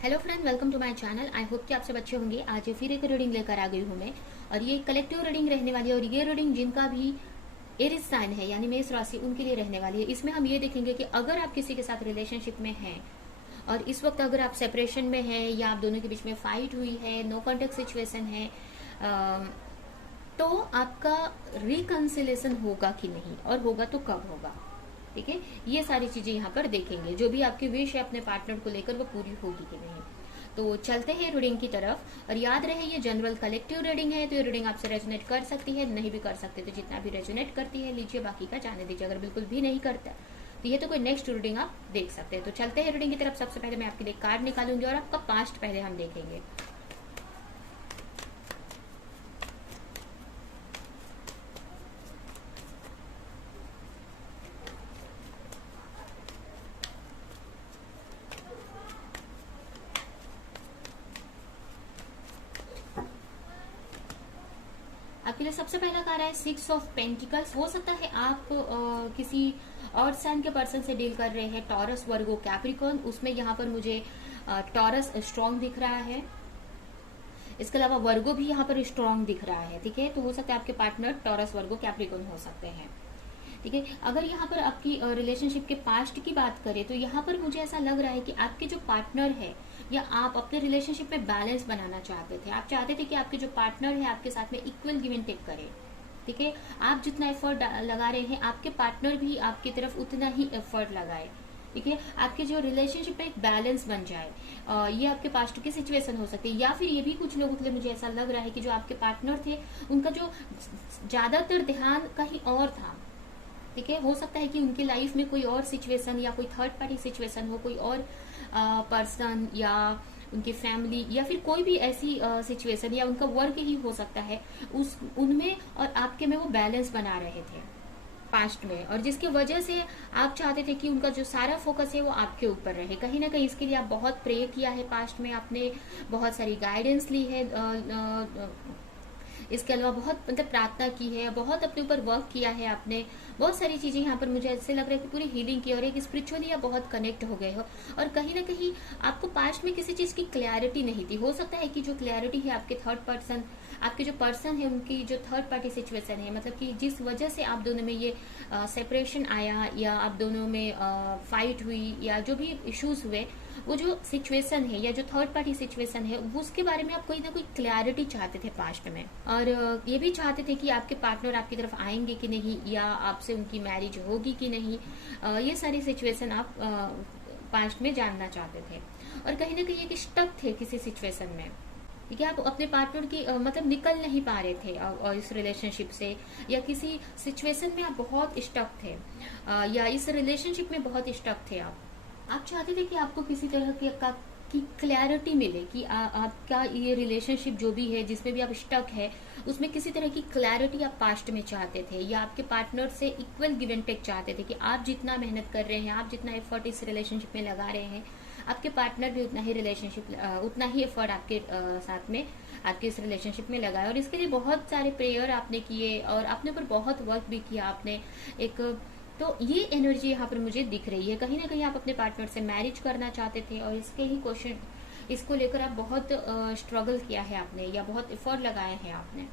Hello friend, welcome to my channel. I hope कि आप सब अच्छे होंगे। आज फिर एक रीडिंग लेकर आ गई हूँ मैं, और ये कलेक्टिव रीडिंग रहने वाली है। और ये रीडिंग जिनका भी एरिस साइन है यानी मेष राशि, उनके लिए रहने वाली है। इसमें हम ये देखेंगे कि अगर आप किसी के साथ रिलेशनशिप में हैं और इस वक्त अगर आप सेपरेशन में हैं या आप दोनों के बीच में फाइट हुई है, नो कॉन्टेक्ट सिचुएशन है, तो आपका रिकंसिलेशन होगा कि नहीं, और होगा तो कब होगा। ठीक है, ये सारी चीजें यहाँ पर देखेंगे। जो भी आपकी विश है अपने पार्टनर को लेकर, वो पूरी होगी कि नहीं। तो चलते हैं रीडिंग की तरफ। और याद रहे, ये जनरल कलेक्टिव रीडिंग है, तो ये रीडिंग आपसे रेजोनेट कर सकती है, नहीं भी कर सकते तो जितना भी रेजोनेट करती है लीजिए, बाकी का जाने दीजिए। अगर बिल्कुल भी नहीं करता तो ये तो कोई नेक्स्ट रीडिंग आप देख सकते हैं। तो चलते हैं रीडिंग की तरफ। सबसे पहले मैं आपके लिए कार्ड निकालूंगी और आपका पास्ट पहले हम देखेंगे। आपके लिए सबसे पहला कार्ड है 6 ऑफ पेंटिकल्स। हो सकता है आप किसी और साइन के पर्सन से डील कर रहे हैं, टॉरस, वर्गो, कैप्रिकॉर्न। उसमें यहाँ पर मुझे टॉरस स्ट्रांग दिख रहा है, इसके अलावा वर्गो भी यहाँ पर स्ट्रांग दिख रहा है। ठीक है, तो हो सकता है आपके पार्टनर टॉरस, वर्गो, कैप्रिकॉर्न हो सकते हैं। ठीक है, अगर यहाँ पर आपकी रिलेशनशिप के पास्ट की बात करें तो यहाँ पर मुझे ऐसा लग रहा है कि आपके जो पार्टनर है या आप अपने रिलेशनशिप में बैलेंस बनाना चाहते थे। आप चाहते थे कि आपके जो पार्टनर है आपके साथ में इक्वल गिव एंड टेक करे। ठीक है, आप जितना एफर्ट लगा रहे हैं आपके पार्टनर भी आपकी तरफ उतना ही एफर्ट लगाए। ठीक है, आपके जो रिलेशनशिप में एक बैलेंस बन जाए। ये आपके पास्ट की सिचुएशन हो सकती है, या फिर ये भी कुछ लोगों के लिए मुझे ऐसा लग रहा है कि जो आपके पार्टनर थे उनका जो ज्यादातर ध्यान कहीं और था। ठीक है, हो सकता है कि उनकी लाइफ में कोई और सिचुएशन या कोई थर्ड पार्टी सिचुएशन हो, कोई और पर्सन या उनकी फैमिली या फिर कोई भी ऐसी सिचुएशन, या उनका वर्क ही हो सकता है, उस उनमें और आपके में वो बैलेंस बना रहे थे पास्ट में, और जिसकी वजह से आप चाहते थे कि उनका जो सारा फोकस है वो आपके ऊपर रहे। कहीं ना कहीं इसके लिए आप बहुत प्रे किया है पास्ट में, आपने बहुत सारी गाइडेंस ली है, इसके अलावा बहुत मतलब प्रार्थना की है, बहुत अपने ऊपर वर्क किया है आपने। बहुत सारी चीजें यहाँ पर मुझे ऐसे लग रहा है कि पूरी हीलिंग की, और एक स्पिरिचुअली आप बहुत कनेक्ट हो गए हो। और कहीं ना कहीं आपको पास्ट में किसी चीज की क्लैरिटी नहीं थी। हो सकता है कि जो क्लैरिटी है आपके थर्ड पर्सन, आपके जो पर्सन है उनकी जो थर्ड पार्टी सिचुएशन है, मतलब कि जिस वजह से आप दोनों में ये सेपरेशन आया या आप दोनों में फाइट हुई या जो भी इश्यूज हुए, वो जो सिचुएशन है या जो थर्ड पार्टी सिचुएशन है उसके बारे में आप कोई ना कोई क्लैरिटी चाहते थे पास्ट में। और ये भी चाहते थे कि आपके पार्टनर आपकी तरफ आएंगे कि नहीं, या आपसे उनकी मैरिज होगी कि नहीं। ये सारी सिचुएशन आप पास्ट में जानना चाहते थे, और कहीं ना कहीं एक स्टक थे किसी सिचुएशन में। ठीक है, आप अपने पार्टनर की मतलब निकल नहीं पा रहे थे और इस रिलेशनशिप से, या किसी सिचुएशन में आप बहुत स्टक थे, या इस रिलेशनशिप में बहुत स्टक थे। आप चाहते थे कि आपको किसी तरह की क्लैरिटी मिले कि आपका ये रिलेशनशिप जो भी है, जिसमें भी आप स्टक है, उसमें किसी तरह की क्लैरिटी आप पास्ट में चाहते थे, या आपके पार्टनर से इक्वल गिव एंड टेक चाहते थे कि आप जितना मेहनत कर रहे हैं, आप जितना एफर्ट इस रिलेशनशिप में लगा रहे हैं, आपके पार्टनर भी उतना ही एफर्ट आपके साथ में आपके इस रिलेशनशिप में लगाया। और इसके लिए बहुत सारे प्रेयर आपने किए और अपने ऊपर बहुत वर्क भी किया आपने एक। तो ये एनर्जी यहाँ पर मुझे दिख रही है। कहीं ना कहीं आप अपने पार्टनर से मैरिज करना चाहते थे, और इसके ही क्वेश्चन, इसको लेकर आप बहुत स्ट्रगल किया है आपने, या बहुत एफर्ट लगाए हैं आपने।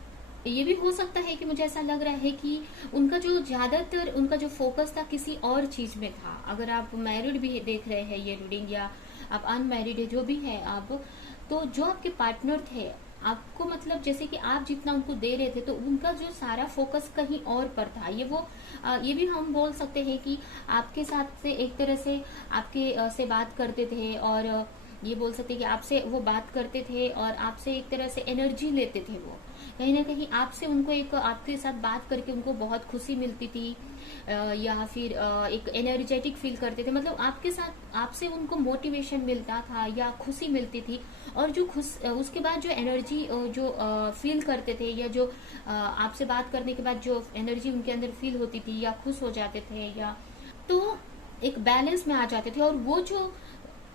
ये भी हो सकता है कि मुझे ऐसा लग रहा है कि उनका जो ज्यादातर उनका जो फोकस था किसी और चीज में था। अगर आप मैरिड भी देख रहे हैं ये रीडिंग, या आप अनमैरिड है, जो भी है आप, तो जो आपके पार्टनर थे आपको, मतलब जैसे कि आप जितना उनको दे रहे थे, तो उनका जो सारा फोकस कहीं और पर था। ये भी हम बोल सकते हैं कि आपके साथ से एक तरह से आपके से बात करते थे, और ये बोल सकते हैं कि आपसे वो बात करते थे और आपसे एक तरह से एनर्जी लेते थे। वो कहीं ना कहीं आपसे उनको एक आपके साथ बात करके उनको बहुत खुशी मिलती थी, या फिर एक एनर्जेटिक फील करते थे। मतलब आपके साथ आपसे उनको मोटिवेशन मिलता था या खुशी मिलती थी, और जो उसके बाद जो एनर्जी जो फील करते थे, या जो आपसे बात करने के बाद जो एनर्जी उनके अंदर फील होती थी, या खुश हो जाते थे, या तो एक बैलेंस में आ जाते थे। और वो जो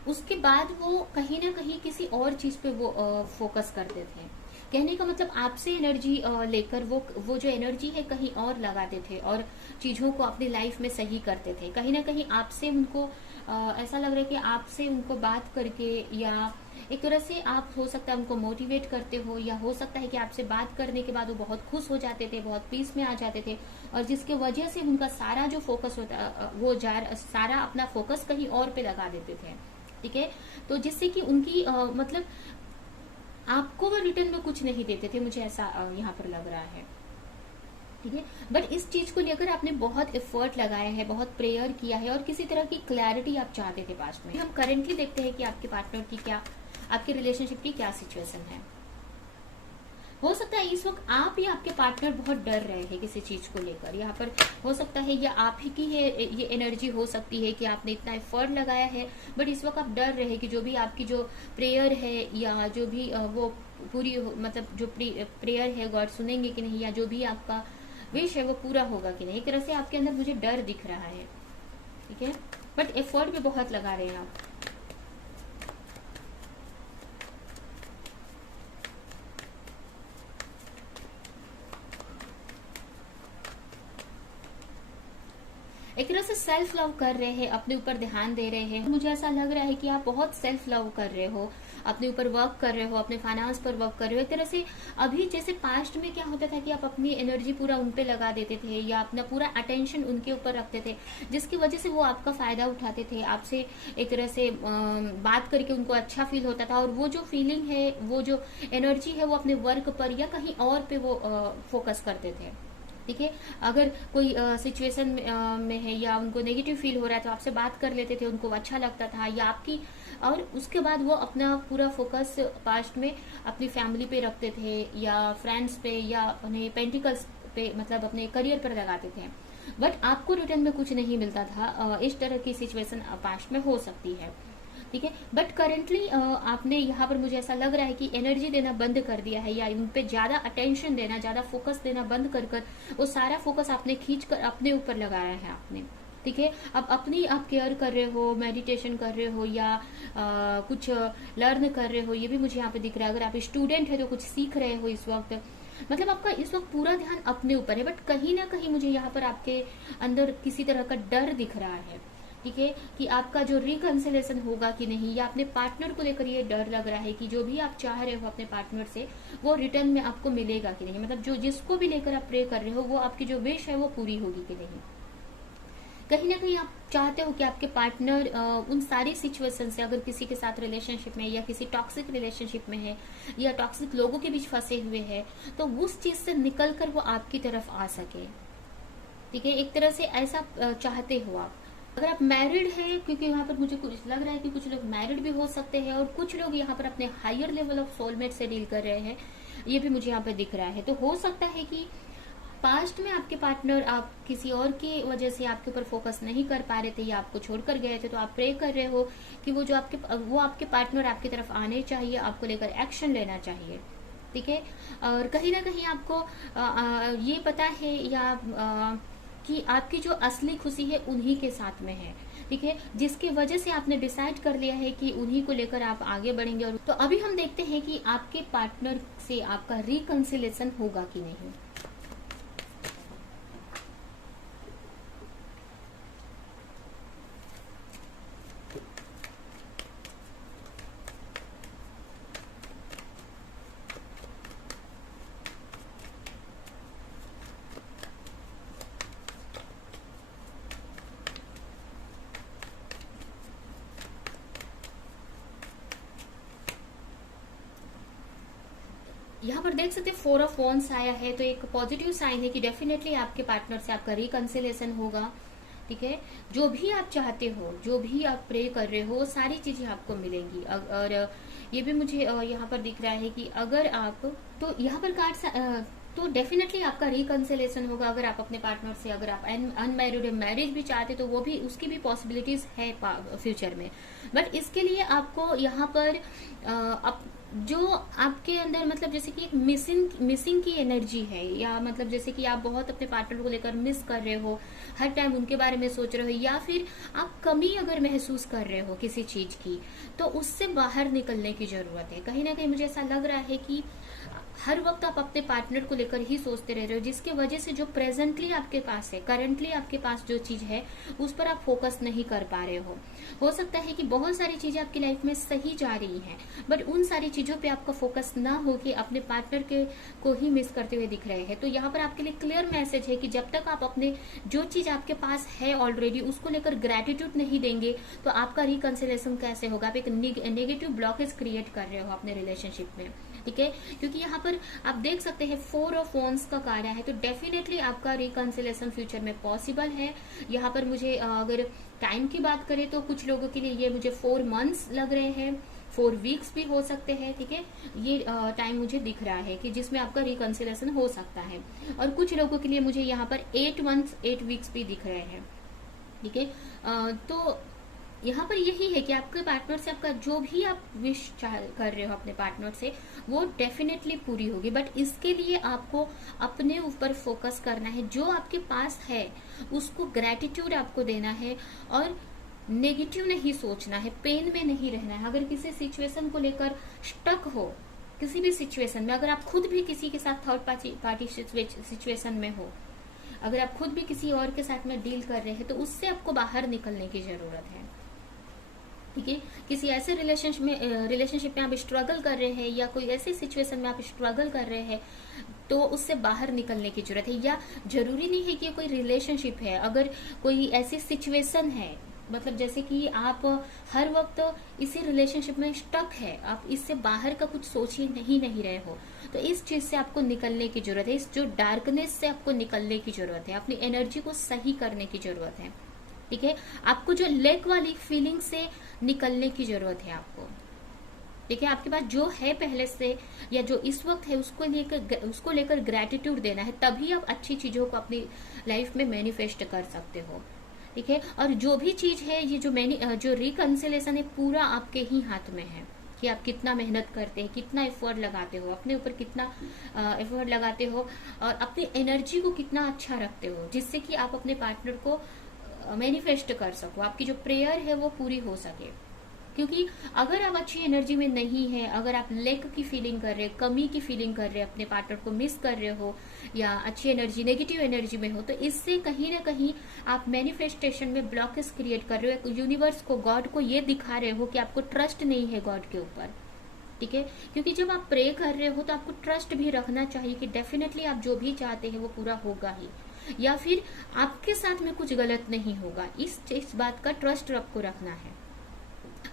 उसके बाद वो कहीं ना कहीं किसी और चीज पे वो फोकस करते थे। कहने का मतलब आपसे एनर्जी लेकर वो जो एनर्जी है कहीं और लगाते थे, और चीजों को अपनी लाइफ में सही करते थे। कहीं ना कहीं आपसे उनको ऐसा लग रहा है कि आपसे उनको बात करके, या एक तरह से आप हो सकता है उनको मोटिवेट करते हो, या हो सकता है कि आपसे बात करने के बाद वो बहुत खुश हो जाते थे, बहुत पीस में आ जाते थे, और जिसके वजह से उनका सारा जो फोकस होता वो सारा अपना फोकस कहीं और पे लगा देते थे। ठीक है, तो जिससे कि उनकी मतलब आपको वो रिटर्न में कुछ नहीं देते थे, मुझे ऐसा यहाँ पर लग रहा है। ठीक है, बट इस चीज को लेकर आपने बहुत एफर्ट लगाया है, बहुत प्रेयर किया है, और किसी तरह की क्लैरिटी आप चाहते थे पास्ट में। हम करेंटली देखते हैं कि आपके पार्टनर की क्या, आपके रिलेशनशिप की क्या सिचुएशन है। हो सकता है इस वक्त आप या आपके पार्टनर बहुत डर रहे हैं किसी चीज को लेकर। यहाँ पर हो सकता है या आप ही की है ये एनर्जी हो सकती है कि आपने इतना एफर्ट लगाया है, बट इस वक्त आप डर रहे हैं कि जो भी आपकी जो प्रेयर है, या जो भी वो पूरी मतलब जो प्रेयर है गॉड सुनेंगे कि नहीं, या जो भी आपका विश है वो पूरा होगा कि नहीं। एक तरह से आपके अंदर मुझे डर दिख रहा है। ठीक है, बट एफर्ट भी बहुत लगा रहे हैं आप। एक तरह से सेल्फ लव कर रहे हैं, अपने ऊपर ध्यान दे रहे हैं। मुझे ऐसा लग रहा है कि आप बहुत सेल्फ लव कर रहे हो, अपने ऊपर वर्क कर रहे हो, अपने फाइनेंस पर वर्क कर रहे हो। एक तरह से अभी जैसे पास्ट में क्या होता था कि आप अपनी एनर्जी पूरा उन पे लगा देते थे, या अपना पूरा अटेंशन उनके ऊपर रखते थे, जिसकी वजह से वो आपका फायदा उठाते थे, आपसे एक तरह से बात करके उनको अच्छा फील होता था, और वो जो फीलिंग है, वो जो एनर्जी है, वो अपने वर्क पर या कहीं और पे वो फोकस करते थे। ठीक है, अगर कोई सिचुएशन में है या उनको नेगेटिव फील हो रहा है तो आपसे बात कर लेते थे, उनको अच्छा लगता था, या आपकी, और उसके बाद वो अपना पूरा फोकस पास्ट में अपनी फैमिली पे रखते थे, या फ्रेंड्स पे, या उन्हें पेंटिकल्स पे, मतलब अपने करियर पर लगाते थे, बट आपको रिटर्न में कुछ नहीं मिलता था। इस तरह की सिचुएशन पास्ट में हो सकती है। ठीक है, बट करेंटली आपने यहाँ पर मुझे ऐसा लग रहा है कि एनर्जी देना बंद कर दिया है, या उन पे ज्यादा अटेंशन देना, ज्यादा फोकस देना बंद कर कर वो सारा फोकस आपने खींच कर अपने ऊपर लगाया है आपने। ठीक है, अब अपनी आप केयर कर रहे हो, मेडिटेशन कर रहे हो, या कुछ लर्न कर रहे हो, ये भी मुझे यहाँ पे दिख रहा है। अगर आप स्टूडेंट है तो कुछ सीख रहे हो इस वक्त, मतलब आपका इस वक्त पूरा ध्यान अपने ऊपर है, बट कहीं ना कहीं मुझे यहाँ पर आपके अंदर किसी तरह का डर दिख रहा है। ठीक है, कि आपका जो रिकंसिलेशन होगा कि नहीं, या अपने पार्टनर को लेकर ये डर लग रहा है कि जो भी आप चाह रहे हो अपने पार्टनर से, वो रिटर्न में आपको मिलेगा कि नहीं, मतलब जो जिसको भी लेकर आप प्रे कर रहे हो, वो आपकी जो विश है वो पूरी होगी कि नहीं। कहीं ना कहीं आप चाहते हो कि आपके पार्टनर उन सारी सिचुएशन से, अगर किसी के साथ रिलेशनशिप में, या किसी टॉक्सिक रिलेशनशिप में है, या टॉक्सिक लोगों के बीच फंसे हुए हैं, तो उस चीज से निकल कर वो आपकी तरफ आ सके। ठीक है, एक तरह से ऐसा चाहते हो आप। अगर आप मैरिड हैं, क्योंकि यहाँ पर मुझे कुछ लग रहा है कि कुछ लोग मैरिड भी हो सकते हैं, और कुछ लोग यहाँ पर अपने हायर लेवल ऑफ सोलमेट से डील कर रहे हैं, ये भी मुझे यहाँ पे दिख रहा है। तो हो सकता है कि पास्ट में आपके पार्टनर, आप किसी और की वजह से आपके ऊपर फोकस नहीं कर पा रहे थे, या आपको छोड़कर गए थे, तो आप प्रे कर रहे हो कि वो आपके पार्टनर आपकी तरफ आने चाहिए, आपको लेकर एक्शन लेना चाहिए। ठीक है, और कहीं ना कहीं आपको ये पता है, या कि आपकी जो असली खुशी है उन्हीं के साथ में है। ठीक है, जिसकी वजह से आपने डिसाइड कर लिया है कि उन्हीं को लेकर आप आगे बढ़ेंगे। और तो अभी हम देखते हैं कि आपके पार्टनर से आपका रिकंसिलेशन होगा कि नहीं। यहाँ पर देख सकते हैं 4 ऑफ वॉन्ड्स आया है, तो एक पॉजिटिव साइन है कि डेफिनेटली आपके पार्टनर से आपका रिकंसिलेशन होगा। ठीक है, जो भी आप चाहते हो, जो भी आप प्रे कर रहे हो, वो सारी चीजें आपको मिलेंगी। और ये भी मुझे यहाँ पर दिख रहा है कि अगर आप, तो यहाँ पर कार्ड, तो डेफिनेटली आपका रिकंसिलेशन होगा। अगर आप अपने पार्टनर से, अगर आप अनमैरिड मैरिज भी चाहते तो वो भी, उसकी भी पॉसिबिलिटीज है फ्यूचर में। बट इसके लिए आपको यहाँ पर जो आपके अंदर, मतलब जैसे कि एक मिसिंग की एनर्जी है, या मतलब जैसे कि आप बहुत अपने पार्टनर को लेकर मिस कर रहे हो, हर टाइम उनके बारे में सोच रहे हो, या फिर आप कमी अगर महसूस कर रहे हो किसी चीज की, तो उससे बाहर निकलने की जरूरत है। कहीं ना कहीं मुझे ऐसा लग रहा है कि हर वक्त आप अपने पार्टनर को लेकर ही सोचते रह रहे हो, जिसके वजह से जो प्रेजेंटली आपके पास है, करंटली आपके पास जो चीज है उस पर आप फोकस नहीं कर पा रहे हो सकता है कि बहुत सारी चीजें आपकी लाइफ में सही जा रही हैं, बट उन सारी चीजों पे आपका फोकस ना हो कि अपने पार्टनर के को ही मिस करते हुए दिख रहे हैं। तो यहाँ पर आपके लिए क्लियर मैसेज है कि जब तक आप अपने जो चीज आपके पास है ऑलरेडी उसको लेकर ग्रेटिट्यूड नहीं देंगे तो आपका रिकंसिलेशन कैसे होगा। आप एक नेगेटिव ब्लॉकेज क्रिएट कर रहे हो अपने रिलेशनशिप में, ठीक है। क्योंकि यहाँ पर आप देख सकते हैं 4 ऑफ वॉन्ड्स का कार्य है, तो डेफिनेटली आपका रिकंसिलेशन फ्यूचर में पॉसिबल है। यहाँ पर मुझे अगर टाइम की बात करें तो कुछ लोगों के लिए ये मुझे 4 मंथ्स लग रहे हैं, 4 वीक्स भी हो सकते हैं, ठीक है। ये टाइम मुझे दिख रहा है कि जिसमें आपका रिकंसिलेशन हो सकता है। और कुछ लोगों के लिए मुझे यहाँ पर 8 मंथ्स 8 वीक्स भी दिख रहे हैं, ठीक है। तो यहाँ पर यही है कि आपके पार्टनर से आपका जो भी आप विश कर रहे हो अपने पार्टनर से वो डेफिनेटली पूरी होगी, बट इसके लिए आपको अपने ऊपर फोकस करना है। जो आपके पास है उसको ग्रेटिट्यूड आपको देना है और नेगेटिव नहीं सोचना है, पेन में नहीं रहना है। अगर किसी सिचुएशन को लेकर स्टक हो, किसी भी सिचुएशन में, अगर आप खुद भी किसी के साथ थर्ड पार्टी सिचुएशन में हो, अगर आप खुद भी किसी और के साथ में डील कर रहे हैं तो उससे आपको बाहर निकलने की जरूरत है, ठीक है। किसी ऐसे रिलेशनशिप में आप स्ट्रगल कर रहे हैं या कोई ऐसी सिचुएशन में आप स्ट्रगल कर रहे हैं तो उससे बाहर निकलने की जरूरत है। या जरूरी नहीं है कि कोई रिलेशनशिप है, अगर कोई ऐसी सिचुएशन है, मतलब जैसे कि आप हर वक्त इसी रिलेशनशिप में स्टक है, आप इससे बाहर का कुछ सोच ही नहीं रहे हो, तो इस चीज से आपको निकलने की जरूरत है। इस जो डार्कनेस से आपको निकलने की जरूरत है, अपनी एनर्जी को सही करने की जरूरत है, ठीक है। आपको जो लेक वाली फीलिंग से निकलने की जरूरत है आपको, ठीक है। आपके पास जो है पहले से या जो इस वक्त है उसको लेकर ग्रेटिट्यूड देना है, तभी आप अच्छी चीजों को अपनी लाइफ में मैनिफेस्ट कर सकते हो, ठीक है। और जो भी चीज है, ये जो रिकंसिलेशन है पूरा आपके ही हाथ में है कि आप कितना मेहनत करते हैं, कितना एफर्ट लगाते हो, अपने ऊपर कितना एफर्ट लगाते हो और अपनी एनर्जी को कितना अच्छा रखते हो, जिससे कि आप अपने पार्टनर को मैनिफेस्ट कर सको, आपकी जो प्रेयर है वो पूरी हो सके। क्योंकि अगर आप अच्छी एनर्जी में नहीं है, अगर आप लेक की फीलिंग कर रहे हैं, कमी की फीलिंग कर रहे हैं, अपने पार्टनर को मिस कर रहे हो या अच्छी एनर्जी नेगेटिव एनर्जी में हो, तो इससे कहीं ना कहीं आप मैनिफेस्टेशन में ब्लॉकेज क्रिएट कर रहे हो। यूनिवर्स को, गॉड को ये दिखा रहे हो कि आपको ट्रस्ट नहीं है गॉड के ऊपर, ठीक है। क्योंकि जब आप प्रे कर रहे हो तो आपको ट्रस्ट भी रखना चाहिए कि डेफिनेटली आप जो भी चाहते हैं वो पूरा होगा ही, या फिर आपके साथ में कुछ गलत नहीं होगा। इस बात का ट्रस्ट आपको रखना है।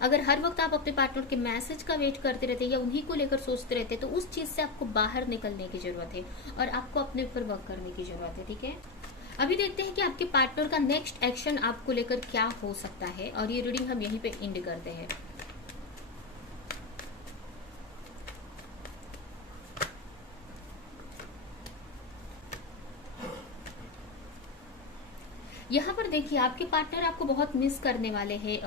अगर हर वक्त आप अपने पार्टनर के मैसेज का वेट करते रहते हैं या उन्हीं को लेकर सोचते रहते हैं तो उस चीज से आपको बाहर निकलने की जरूरत है और आपको अपने ऊपर वर्क करने की जरूरत है, ठीक है। अभी देखते हैं कि आपके पार्टनर का नेक्स्ट एक्शन आपको लेकर क्या हो सकता है और ये रीडिंग हम यहीं पे एंड करते हैं। यहाँ पर देखिए आपके पार्टनर आपको बहुत मिस करने वाले हैं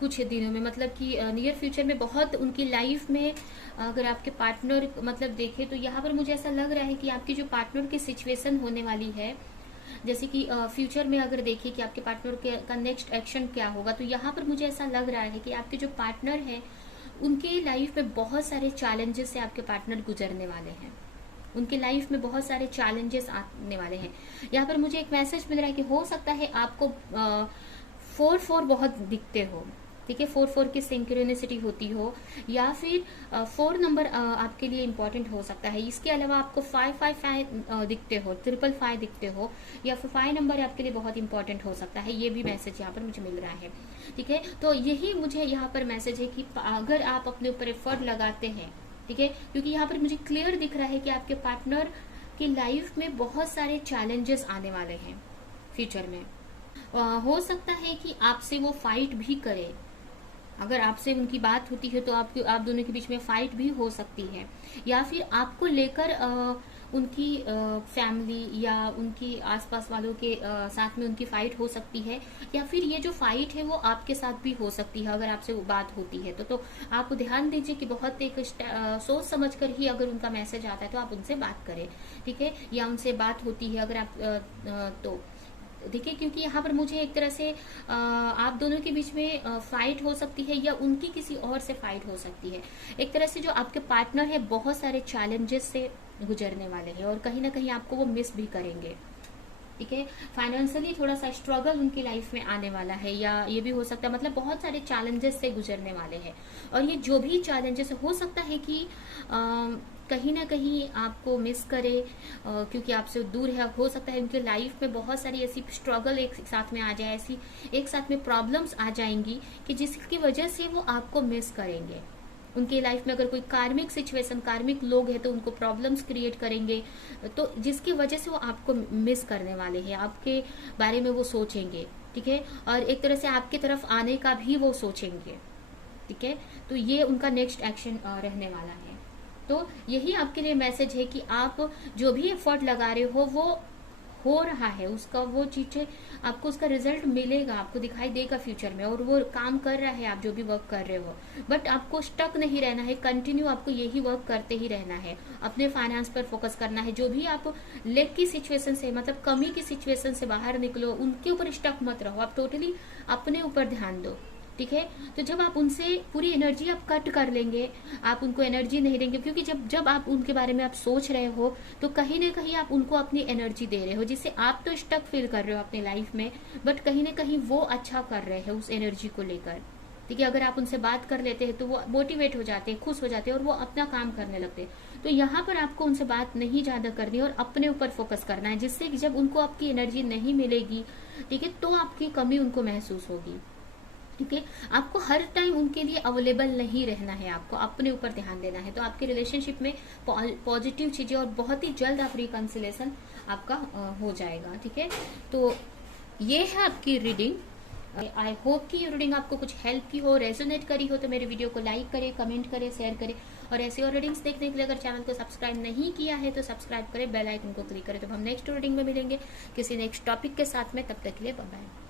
कुछ दिनों में, मतलब कि नियर फ्यूचर में बहुत उनकी लाइफ में। अगर आपके पार्टनर मतलब देखें तो यहाँ पर मुझे ऐसा लग रहा है कि आपकी जो पार्टनर की सिचुएशन होने वाली है, जैसे कि फ्यूचर में अगर देखिए कि आपके पार्टनर का नेक्स्ट एक्शन क्या होगा, तो यहाँ पर मुझे ऐसा लग रहा है कि आपके जो पार्टनर है उनके लाइफ में बहुत सारे चैलेंजेस से आपके पार्टनर गुजरने वाले हैं। उनकी लाइफ में बहुत सारे चैलेंजेस आने वाले हैं। यहाँ पर मुझे एक मैसेज मिल रहा है कि हो सकता है आपको 4-4 बहुत दिखते हो, ठीक है। 4-4 की सिंक्रोनिसिटी होती हो या फिर 4 नंबर आपके लिए इम्पोर्टेंट हो सकता है। इसके अलावा आपको 5-5-5 दिखते हो, 5-5 दिखते हो या फिर 5 नंबर आपके लिए बहुत इंपॉर्टेंट हो सकता है। ये भी मैसेज यहाँ पर मुझे मिल रहा है, ठीक है। तो यही मुझे यहाँ पर मैसेज है कि अगर आप अपने ऊपर एफर्ट लगाते हैं, ठीक है, क्योंकि यहाँ पर मुझे क्लियर दिख रहा है कि आपके पार्टनर की लाइफ में बहुत सारे चैलेंजेस आने वाले हैं फ्यूचर में। हो सकता है कि आपसे वो फाइट भी करे, अगर आपसे उनकी बात होती है तो आप दोनों के बीच में फाइट भी हो सकती है, या फिर आपको लेकर उनकी फैमिली या उनकी आसपास वालों के साथ में उनकी फाइट हो सकती है, या फिर ये जो फाइट है वो आपके साथ भी हो सकती है अगर आपसे वो बात होती है तो आप ध्यान दीजिए कि बहुत एक सोच समझ कर ही अगर उनका मैसेज आता है तो आप उनसे बात करें, ठीक है, या उनसे बात होती है अगर आप तो देखिए, क्योंकि यहाँ पर मुझे एक तरह से आप दोनों के बीच में फाइट हो सकती है या उनकी किसी और से फाइट हो सकती है। एक तरह से जो आपके पार्टनर है बहुत सारे चैलेंजेस से गुजरने वाले हैं और कहीं ना कहीं आपको वो मिस भी करेंगे। ठीक है, फाइनेंशियली थोड़ा सा स्ट्रगल उनकी लाइफ में आने वाला है, या ये भी हो सकता है, मतलब बहुत सारे चैलेंजेस से गुजरने वाले हैं। और ये जो भी चैलेंजेस हो सकता है कि कहीं ना कहीं आपको मिस करे, क्योंकि आपसे दूर है। हो सकता है उनके लाइफ में बहुत सारी ऐसी स्ट्रगल एक साथ में आ जाए, ऐसी एक साथ में प्रॉब्लम्स आ जाएंगी कि जिसकी वजह से वो आपको मिस करेंगे। उनके लाइफ में अगर कोई कार्मिक सिचुएशन, कार्मिक लोग हैं तो उनको प्रॉब्लम्स क्रिएट करेंगे, तो जिसकी वजह से वो आपको मिस करने वाले हैं, आपके बारे में वो सोचेंगे। ठीक है, और एक तरह से आपकी तरफ आने का भी वो सोचेंगे। ठीक है, तो ये उनका नेक्स्ट एक्शन रहने वाला है। तो यही आपके लिए मैसेज है कि आप जो भी एफर्ट लगा रहे हो रहा है, उसका वो चीजें आपको उसका रिजल्ट मिलेगा, आपको दिखाई देगा फ्यूचर में, और वो काम कर रहा है, आप जो भी वर्क कर रहे हो। बट आपको स्टक नहीं रहना है, कंटिन्यू आपको यही वर्क करते ही रहना है। अपने फाइनेंस पर फोकस करना है। जो भी आप लेक की सिचुएशन से, मतलब कमी की सिचुएशन से बाहर निकलो, उनके ऊपर स्टक मत रहो, आप टोटली अपने ऊपर ध्यान दो। ठीक है, तो जब आप उनसे पूरी एनर्जी आप कट कर लेंगे, आप उनको एनर्जी नहीं देंगे, क्योंकि जब आप उनके बारे में आप सोच रहे हो तो कहीं ना कहीं आप उनको अपनी एनर्जी दे रहे हो, जिससे आप तो स्टक फील कर रहे हो अपनी लाइफ में, बट कहीं ना कहीं वो अच्छा कर रहे हैं उस एनर्जी को लेकर। ठीक है, अगर आप उनसे बात कर लेते हैं तो वो मोटिवेट हो जाते हैं, खुश हो जाते हैं और वो अपना काम करने लगते हैं। तो यहाँ पर आपको उनसे बात नहीं ज्यादा करनी और अपने ऊपर फोकस करना है, जिससे कि जब उनको आपकी एनर्जी नहीं मिलेगी, ठीक है, तो आपकी कमी उनको महसूस होगी। ठीक है, आपको हर टाइम उनके लिए अवेलेबल नहीं रहना है, आपको अपने ऊपर ध्यान देना है। तो आपके रिलेशनशिप में पॉजिटिव चीजें और बहुत ही जल्द आप रिकंसिलेशन आपका हो जाएगा। ठीक है, तो ये है आपकी रीडिंग। आई होप कि ये रीडिंग आपको कुछ हेल्प की हो, रेजोनेट करी हो। तो मेरे वीडियो को लाइक करें, कमेंट करें, शेयर करें, और ऐसी और रीडिंग्स देखने के लिए अगर चैनल को सब्सक्राइब नहीं किया है तो सब्सक्राइब करें, बेल आइकन को क्लिक करें। तो हम नेक्स्ट रीडिंग में मिलेंगे किसी नेक्स्ट टॉपिक के साथ में, तब तक के लिए बाय बाय।